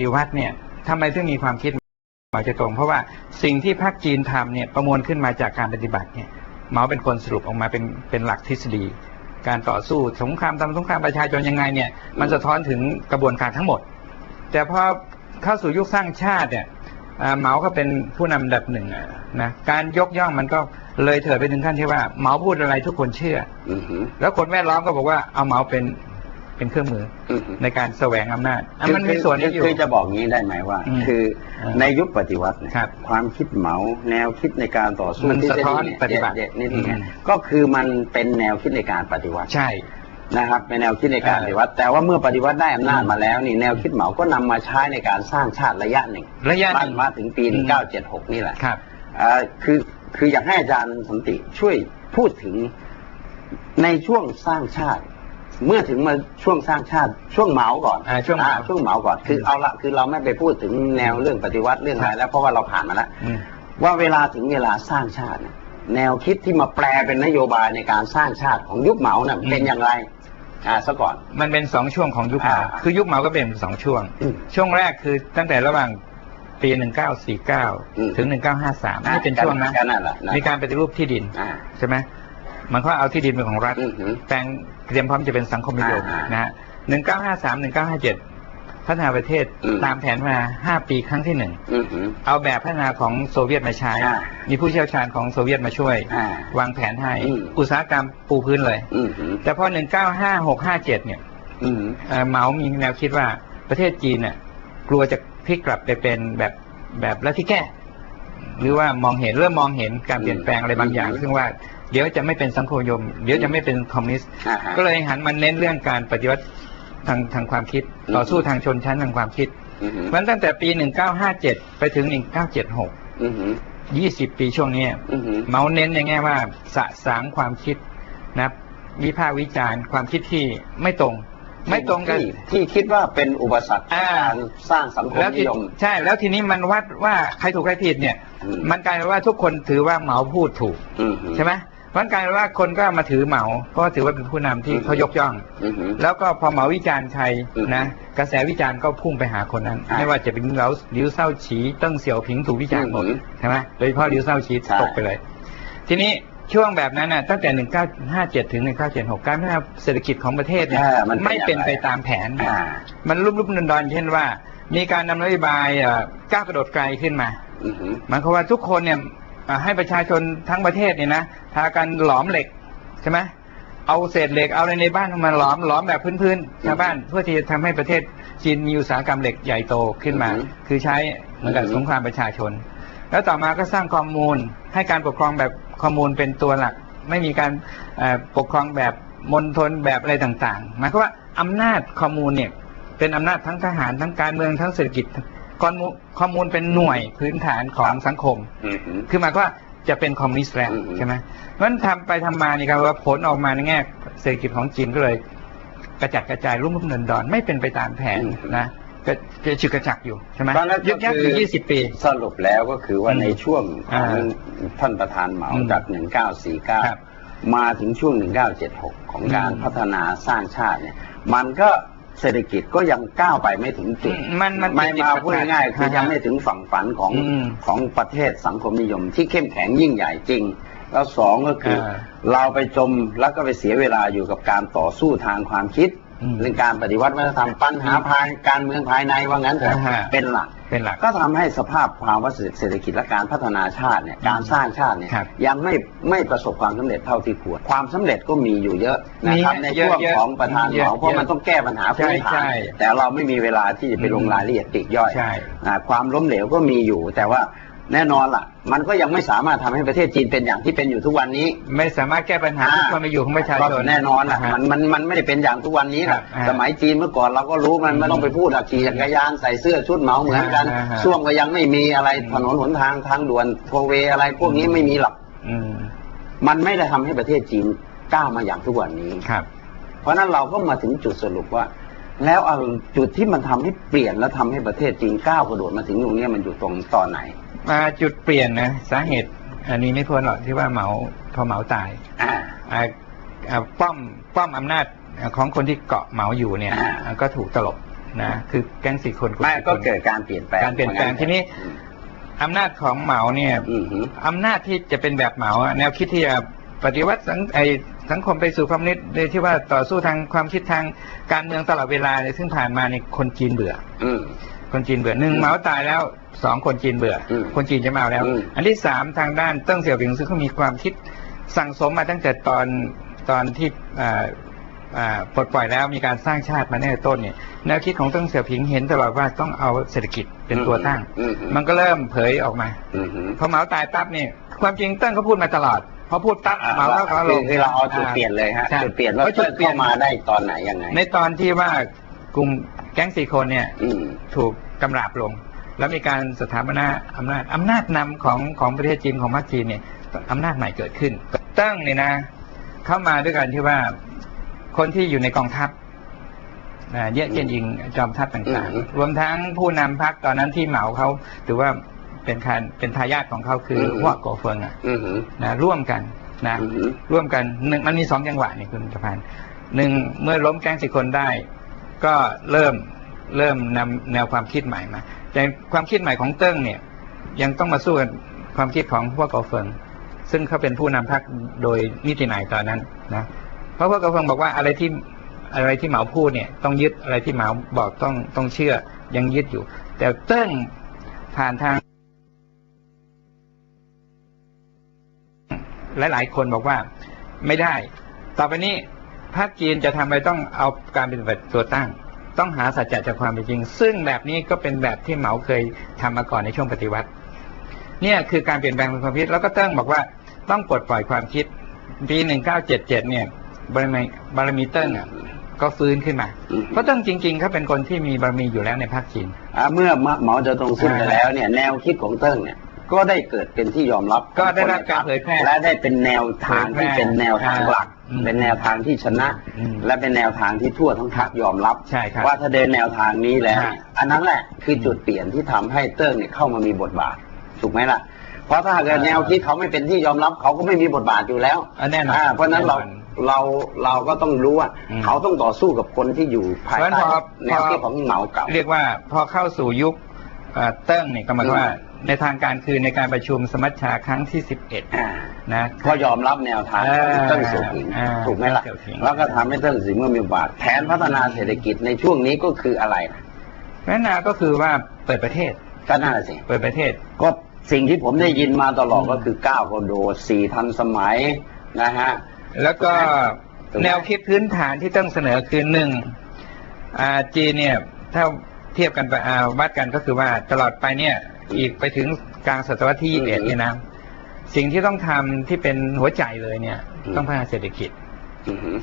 ฏิวัติเนี่ยทำไมถึงมีความคิดเหมาเจ๋อตงเพราะว่าสิ่งที่พรรคจีนทำเนี่ยประมวลขึ้นมาจากการปฏิบัติเนี่ยเหมาเป็นคนสรุปออกมาเป็นเป็นหลักทฤษฎี การต่อสู้สงครามทำสงครามประชาชนยังไงเนี่ยมันสะท้อนถึงกระบวนการทั้งหมด แต่พอเข้าสู่ยุคสร้างชาติเนี่ยอ่าเหมาก็เป็นผู้นำอันดับหนึ่งอะนะการยกย่องมันก็เลยเถิดไปถึงขั้นที่ว่าเหมาพูดอะไรทุกคนเชื่ออือหือแล้วคนแวดล้อมก็บอกว่าเอาเหมาเป็น เป็นเครื่องมืออือหือในการแสวงอำนาจอะมันมีส่วนนี้อยู่คือจะบอกงี้ได้ไหมว่าอืมคือเออในยุคปฏิวัติเนี่ยครับความคิดเหมาแนวคิดในการต่อสู้มันที่สะท้อนเยปฏิบัติเด็ดๆนิดนึงอืมก็คือมันเป็นแนวคิดในการปฏิวัติใช่นะครับเป็นแนวคิดในการเออปฏิวัติ แต่ว่าเมื่อปฏิวัติได้อำนาจอืมมาแล้วนี่แนวคิดเหมาก็นำมาใช้ในการสร้างชาติระยะหนึ่งระยะหนึ่งมาถึงปีอืม1976 นี่แหละครับเอ่อคือคืออยากให้อาจารย์สันติช่วยพูดถึงในช่วงสร้างชาติ เมื่อถึงมาช่วงสร้างชาติช่วงเหมาก่อนอ่าช่วงเหมา อ่ช่วงเหมาก่อน คือเอาละคือเราไม่ไปพูดถึงแนวเรื่องปฏิวัติเรื่องอะไรแล้วเพราะว่าเราผ่านมาแล้วอืม ว่าเวลาถึงเวลาสร้างชาติเนี่ยแนวคิดที่มาแปลเป็นนโยบายในการสร้างชาติของยุคเหมาเนี่ยอืมเป็นอย่างไรอ่าซะก่อน มันเป็นสองช่วงของยุคเหมาอ่าคือยุคเหมาก็เป็นสองช่วง อืมช่วงแรกคือตั้งแต่ระหว่างปีอืม1949ถึง 1953นี่เป็นช่วงนะก็นั่นแหละนะมีการปฏิรูปที่ดินอ่า ใช่ไหม มันก็เอาที่ดินเป็นของรัฐอือหือแปลงเตรียมพร้อมจะเป็นสังคมนิยมอ่านะฮะ1953 1957พัฒนาประเทศอืมตามแผนมา5ปีครั้งที่หนึ่งอือหือเอาแบบพัฒนาของโซเวียตมาใช้อ่ามีผู้เชี่ยวชาญของโซเวียตมาช่วยอ่าวางแผนให้อืมอุตสาหกรรมปูพื้นเลยอือหือแต่พอ1956-57เนี่ยอือหือเอ่อเหมามีแนวคิดว่าประเทศจีนเนี่ยกลัวจะพลิกกลับไปเป็นแบบแบบลัทธิแก้ หรือว่ามองเห็นเริ่มมองเห็นการเปลี่ยนแปลงอะไรบางอย่างอืมซึ่งว่า เดี๋ยวจะไม่เป็นสังคมนิยม เดี๋ยวจะไม่เป็นคอมมิวนิสต์อ่าฮะก็เลยหันมาเน้นเรื่องการปฏิวัติทางทางความคิดอืมต่อสู้ทางชนชั้นทางความคิดอือหือมันตั้งแต่ปี 1957 ไปถึง 1976อือหือ20 ปีช่วงเนี้ยอือหือเมาเน้นในแง่ว่าสะสางความคิดนะวิพากษ์วิจารณ์ความคิดที่ไม่ตรง ไม่ตรงกันที่ที่คิดว่าเป็นอุปสรรคอ่าการสร้างสังคมแล้วนิทียมใช่ แล้วทีนี้มันวัดว่าใครถูกใครผิดเนี่ยอืมมันกลายเป็นว่าทุกคนถือว่าเหมาพูดถูกอือหือใช่ไหม มันกลายเป็นว่าคนก็มาถือเหมาเพราะถือว่าเป็นผู้นำที่อืมเขายกย่องอือหือแล้วก็พอเหมาวิจารณ์ใครอืมนะ กระแสวิจารณ์ก็พุ่งไปหาคนนั้นอ่าไม่ว่าจะเป็นเราลิวเศร้าฉีเติ้งเสี่ยวผิงถูกวิจารณ์หมดอืมใช่ไหมโดยเฉพาะลิวเศร้าฉีใช่ตกไปเลย ทีนี้ช่วงแบบนั้นน่ะตั้งแต่ 1957 ถึง 1976 การพัฒนาเศรษฐกิจของประเทศเนี่ยอ่ามันเป็นไม่เป็นอย่างไรไปตามแผนอ่ามันรุบรุบดอนดอนๆเช่นว่า มีการนำนโยบายเอ่อก้าวกระโดดไกลขึ้นมาอือหือหมายความว่าทุกคนเนี่ยเอ่อ ให้ประชาชนทั้งประเทศเนี่ยนะพากันหลอมเหล็กใช่ไหมเอาเศษเหล็กเอาอะไรในบ้านมาหลอมหลอมแบบพื้นๆชาวบ้านเพื่อที่จะทำให้ประเทศจีนมีอุตสาหกรรมเหล็กใหญ่โตขึ้นมาอือหือคือใช้เหมือนกับอือหือสงครามประชาชน แล้วต่อมาก็สร้างข้อมูลให้การปกครองแบบข้อมูลเป็นตัวหลัก ไม่มีการเอ่อปกครองแบบมณฑลแบบอะไรต่างๆหมายความว่าอำนาจข้อมูลเนี่ยเป็นอำนาจทั้งทหารทั้งการเมืองทั้งเศรษฐกิจ ข้อมูลข้อมูลเป็นหน่วยพื้นฐานของสังคมอือหือคือหมายความว่าจะเป็นคอมมิวนิสต์แล้วอืมใช่ไหมเพราะฉะนั้นทำไปทำมานี่ครับว่าผลออกมาในแง่เศรษฐกิจของจีนก็เลย กระจัดกระจายรุ่มรุ่มดอนดอนไม่เป็นไปตามแผนนะก็จะฉึกกระจักอยู่ใช่ไหมเพราะฉะนั้นก็ยึกยักคืออยู่ยี่สิบปี สรุปแล้วก็คือว่าอืมในช่วงของอ่าท่านประธานเหมาอืมจากครับ1949 มาถึงช่วง 1976 ของการอืมพัฒนาสร้างชาติเนี่ย มันก็ เศรษฐกิจก็ยังก้าวไปไม่ถึงจุดมันมันไม่ติดมาติดพูดง่ายๆคือฮะยังไม่ถึงฝั่งฝันของอืมของประเทศสังคมนิยม ที่เข้มแข็งยิ่งใหญ่จริง แล้วสองก็คืออาเราไปจมแล้วก็ไปเสียเวลาอยู่กับการต่อสู้ทางความคิดอืม เรื่องการปฏิวัติวัฒนธรรมปัญหาภายการเมืองภายในว่างั้นเถอะอ่าฮะเป็นหลักเป็นหลักก็ทำให้สภาพภาวะเศรษฐกิจและการพัฒนาชาติเนี่ยการสร้างชาติเนี่ยครับยังไม่ไม่ประสบความสำเร็จเท่าที่ควรความสำเร็จก็มีอยู่เยอะนะครับมีในเยอะช่วงเยอะของประธานเยเหอะมาเพราะมันต้องแก้ปัญหาพื้นใช่ฐาใช่นแต่เราไม่มีเวลาที่จะไปลงอืมรายละเอียดปลีกย่อยใช่อ่าความล้มเหลวก็มีอยู่แต่ว่า แน่นอนล่ะ มันก็ยังไม่สามารถทำให้ประเทศจีนเป็นอย่างที่เป็นอยู่ทุกวันนี้ ไม่สามารถแก้ปัญหาอ่าทุกความเป็นอยู่ของประชาชนก็แน่นอนล่ะฮมันมันมันไม่ได้เป็นอย่างทุกวันนี้ครัล่ะบอ่าสมัยจีนเมื่อก่อนเราก็รู้มันไม่ต้องไปพูดอะขี่จักรยานใส่เสื้อชุดเหมาเหมือนกันอ่าฮะช่วงก็ยังไม่มีอะไรอืมถนนหนทางทางด่วนโทเวอะไรพวกนี้ไม่มีหรอกอืมมันไม่ได้ทำให้ประเทศจีนก้าวมาอย่างทุกวันนี้ครับ เพราะฉะนั้นเราก็มาถึงจุดสรุปว่า แล้วเอาจุดที่มันทำให้เปลี่ยนและทำให้ประเทศจีนก้าวกระโดดมาถึงตรงเนี้ยมันอยู่ตรงตอนไหน มาจุดเปลี่ยนนะสาเหตุ อันนี้ไม่พ้นหรอกที่ว่าเหมาพอเหมาตายอ่าอ่าอ่าป้อมป้อมอำนาจของคนที่เกาะเหมาอยู่เนี่ยอ่าอ่าก็ถูกตลบนะคือแก๊งสี่คนไม่สี่คนก็เกิดการเปลี่ยนแปลงการเปลี่ยนแปลงทีนี้อำนาจของเหมาเนี่ยอืมอืมอำนาจที่จะเป็นแบบเหมาอะแนวคิดที่จะปฏิวัติสังไอสังคมไปสู่คอมมิวนิสต์โดยที่ว่าต่อสู้ทางความคิดทางการเมืองตลอดเวลาเนี่ยซึ่งผ่านมาในยคนจีนเบื่ออืม คนจีนเบื่อหนึ่งเหมาตายแล้วสองคนจีนเบื่ออมคนจีนจะไมาเอาแล้วอืมอันที่สามทางด้านเติ้งเสี่ยวผิงซึ่งเขามีความคิดสั่งสมมาตั้งแต่ตอนตอนที่อ่าอ่าปลดปล่อยแล้วมีการสร้างชาติมาตั้งแต่ต้นเนี่ยแนวคิดของเติ้งเสี่ยวผิงเห็นตลอดว่าต้องเอาเศรษฐกิจเป็นตัวตั้งอืมมันก็เริ่มเผยออกมาอืมอืมพอเหมาตายปั๊บเนี่ยความจริงเติ้งเขาพูดมาตลอดพอพูดปั๊บอ่าเหมาเขาก็ลงคือเราเอาจุดเปลี่ยนเลยฮะใช่จุดเปลี่ยนว่าพระจุเพิ่ดมเปลี่ยเข้านมาได้ตอนไหนยังไงในตอนที่ว่ากลุ่ม แก๊งสี่คนเนี่ยอืมถูกกำราบลง แล้วมีการสถาปนาอำนาจอำนาจนำของของประเทศจีนของพรรคจีนเนี่ยอำนาจใหม่เกิดขึ้น ตั้งเนี่ยนะ เข้ามาด้วยกันที่ว่าคนที่อยู่ในกองทัพนะเยอะเจนยิงจอมทัพต่างอืมๆรวมทั้งผู้นำพรรคตอนนั้นที่เหมาเขาถือว่าเป็นการเป็นทายาทของเขาคืออืมหัวโกเฟิงอะอืมอืมนะร่วมกันนะอืมร่วมกันหนึ่งมันมีสองจังหวะนี่คุณจะพันธ์หนึ่งเมื่อล้มแก๊งสิคนได้ ก็เริ่มเริ่มนำแนวความคิดใหม่มา แต่ความคิดใหม่ของเติ้งเนี่ย ยังต้องมาสู้กับความคิดของพวกกอเฟิงซึ่งเขาเป็นผู้นำพรรคโดยนิตินายตอนนั้นนะเพราะพวกกอเฟิงบอกว่าอะไรที่อะไรที่เหมาพูดเนี่ยต้องยึดอะไรที่เหมาบอกต้องต้องเชื่อยังยึดอยู่ แต่เติ้งผ่านทางหลายๆคนบอกว่าไม่ได้ ต่อไปนี้ พรรคจีนจะทำอะไรต้องเอาการปฏิบัติตัวตั้ง ต้องหาสัจจะจากความเป็นจริง ซึ่งแบบนี้ก็เป็นแบบที่เหมาเคยทำมาก่อนในช่วงปฏิวัติ เนี่ยคือการเปลี่ยนแปลงทางความคิดแล้วก็เติ้งบอกว่าต้องปลดปล่อยความคิด ปีหนึ่งเก้าเจ็ดเจ็ดเนี่ยบารมีบารมีเติ้งอะก็ฟื้นขึ้นมา เพราะเติ้งจริงๆเขาเป็นคนที่มีบารมีอยู่แล้วในพรรคจีนเมื่อเหมาจ๋อตงสิ้นไปแล้วเนี่ยแนวคิดของเติ้งเนี่ย ก็ได้เกิดเป็นที่ยอมรับก็ได้รับการเผยแพร่และได้เป็นแนวทางที่เผยแพร่เป็นแนวทางหลักอืมเป็นแนวทางที่ชนะอืมและเป็นแนวทางที่ทั่วทั้งพรรคยอมรับใช่ครับ ว่าถ้าเดินแนวทางนี้แล้วใช่อันนั้นแหละคือจุดเปลี่ยนที่ทำให้เติ้งเนี่ยเข้ามามีบทบาทถูกไหมล่ะ เพราะถ้าเกิดแนวคิดเขาไม่เป็นที่ยอมรับเขาก็ไม่มีบทบาทอยู่แล้วอะแน่นอนอ่าเพราะฉะนั้นเราแน่นอนเราเราก็ต้องรู้ว่าอืมเขาต้องต่อสู้กับคนที่อยู่ภายเพราะฉะนั้ใต้นพอแนวคิดของเหมาเก่าเรียกว่าพอเข้าสู่ยุคเอ่อเติ้งเนี่ยก็หมายความว่า ในทางการคือในการประชุมสมัชชาครั้งที่ 11อ่านะ ก็ยอมรับแนวทางของอ่าเติ้งเสี่ยวผิงอ่าถูกไหมล่ะเสี่ยวผิง แล้วก็ทำให้เติ้งเสี่ยวผิงเมื่อมีบทบาท แผนพัฒนาเศรษฐกิจในช่วงนี้ก็คืออะไรนะแม้นาก็คือว่าเปิดประเทศ ก็น่าสิ เปิดประเทศ ก็สิ่งที่ผมได้ยินมาตลอดอืมก็คือก้าวกระโดดสี่ทันสมัยนะฮะ แล้วก็ถูกไหม แนวคิดพื้นฐานที่ต้องเสนอคือหนึ่งอ่าจีนเนี่ยถ้าเทียบกันไปอ่าวัดกันก็คือว่าตลอดไปเนี่ย อีกไปถึงกลางศตวรรษที่ 21 เนี่ยนะ สิ่งที่ต้องทำที่เป็นหัวใจเลยเนี่ยต้องพัฒนาเศรษฐกิจ อือหือ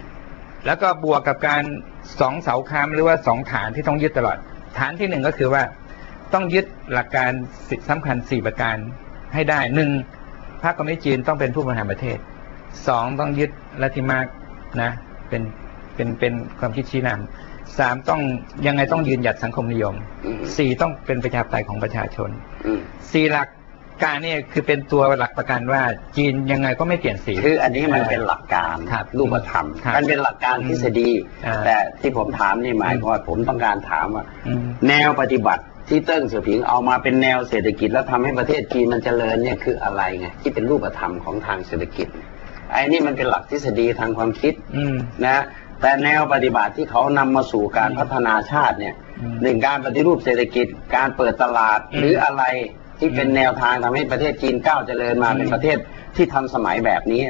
แล้วก็บวกกับการสองเสาค้ำหรือว่าสองฐานที่ต้องยึดตลอด ฐานที่หนึ่งก็คือว่าต้องยึดหลักการสิสำคัญสี่ประการให้ได้หนึ่งพรรคคอมมิวนิสต์จีนต้องเป็นผู้บริหารประเทศสองต้องยึดลัทธิมาร์กนะเป็นเป็นเป็นความคิดชี้นำ สามต้องยังไงต้องยืนหยัดสังคมนิยมอือหือสี่ต้องเป็นประชาธิปไตยของประชาชนอืมสี่หลักการเนี่ยคือเป็นตัวหลักประกันว่าจีนยังไงก็ไม่เปลี่ยนสีคืออันนี้มันเป็นหลักการครับรูปธรรมครับมันเป็นหลักการทฤษฎีอ่าแต่ที่ผมถามนี่หมายความว่าผมต้องการถามว่าอืมแนวปฏิบัติที่เติ้งเสี่ยวผิงเอามาเป็นแนวเศรษฐกิจแล้วทำให้ประเทศจีนมันเจริญเนี่ยคืออะไรไงที่เป็นรูปธรรมของทางเศรษฐกิจไอ้นี่มันเป็นหลักทฤษฎีทางความคิดอืมนะ แต่แนวปฏิบัติที่เขานำมาสู่การอืมพัฒนาชาติเนี่ยอืมหนึ่งการปฏิรูปเศรษฐกิจ การเปิดตลาดอืมหรืออะไรที่เป็นอืมแนวทางทำให้ประเทศจีนก้าวเจริญมาอืมเป็นประเทศที่ทันสมัยแบบนี้